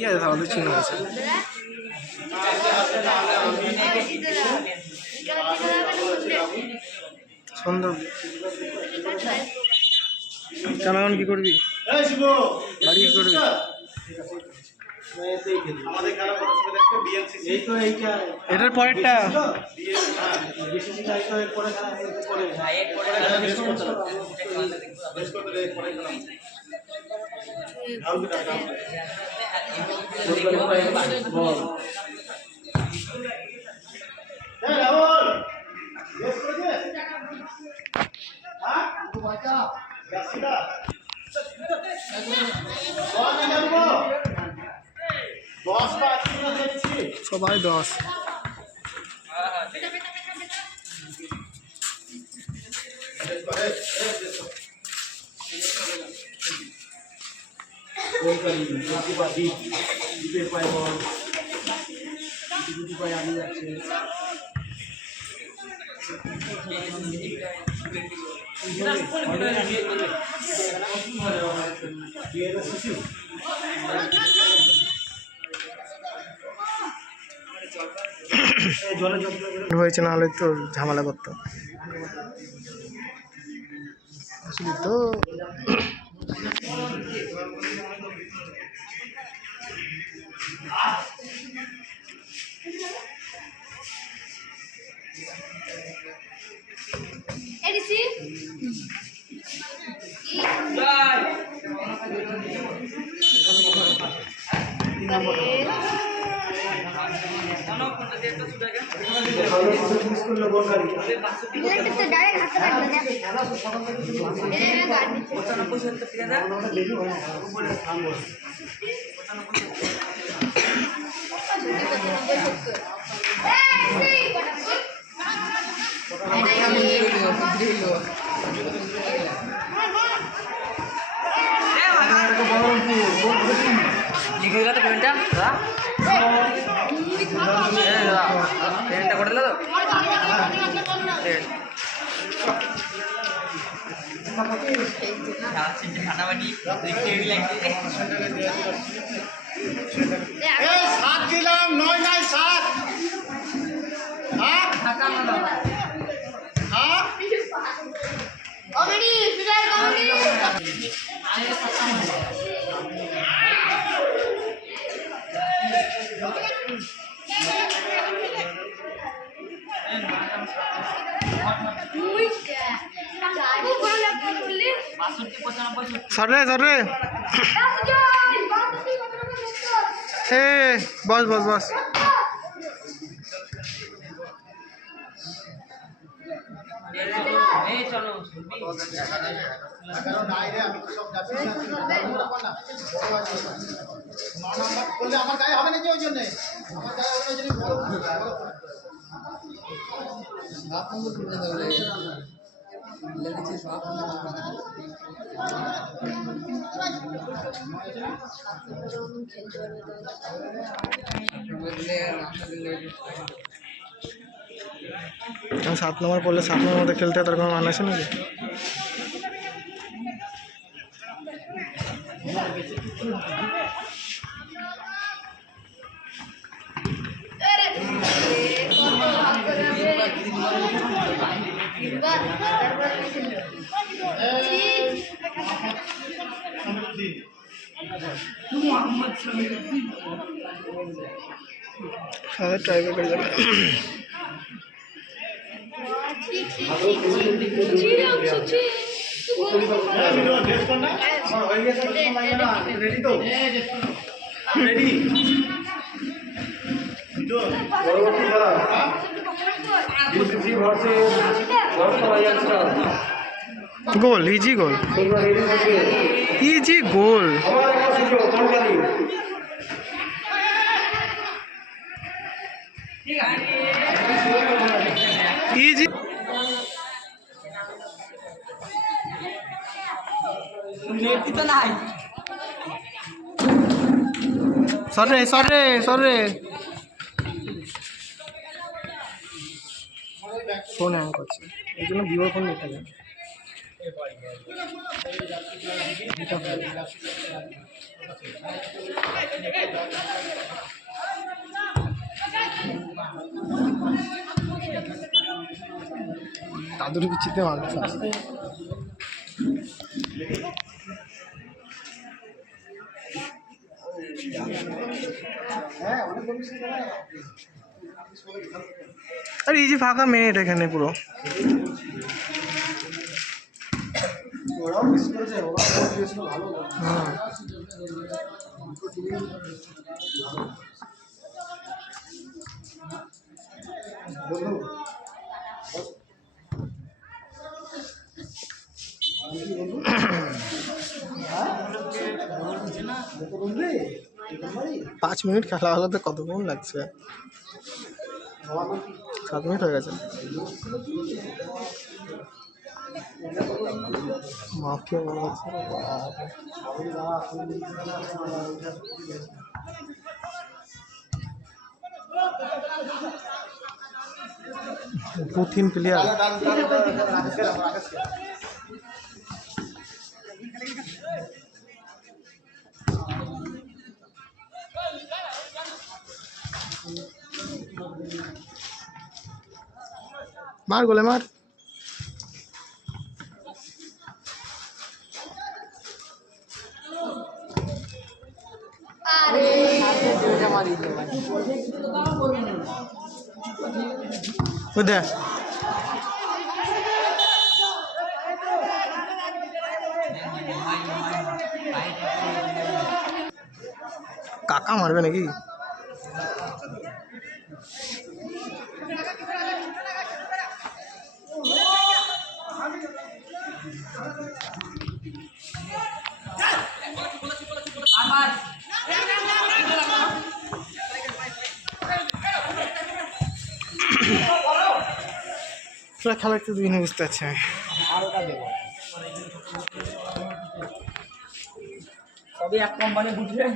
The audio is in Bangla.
কি আছে তাহলে চিহ্ন আছে সুন্দর কেন এখন কি করবি বাড়ি কি করবি এটার পরেরটা সবাই 10 হয়েছে না হলে তো ঝামেলা করতো আসলে তো পেমেন্টটা করে দিল তো ফাটাফাটি 7 দিলাম 9 9 7 কমেডি ফিগার কমেডি সরে সরে বস বস বস আমার গায়ে হবে নাকি ওই জন্য আমার গায়ে হবে ওই জন্য বড় 7 নম্বর পড়লে 7 নম্বর মধ্যে খেলতে তার কোনো মান আছে নাকি ট্রাই করে যাবে গোল ইজি গোল ইজি গোল ইজি সরে সরে সরে ফোন হ্যাং করছে এই জন্য ভিভোর ফোন নিতে হবে দাদুর পিছিতে মানুষ আর এই যে ফাঁকা মিনিট এখানে পুরো ওরাও মিস করেছে, ওরা ভালো বন্ধু পাঁচ মিনিট খেলা হলো তো কতক্ষণ লাগছে 7 মিনিট হয়ে গেছে মাকে মনে হচ্ছে দু-তিন প্লেয়ার मार गोले मार उधर काका मारबे नाकि খেলা একটু দুই বুঝতে পারছি সবই এক কোম্পানি বুঝলে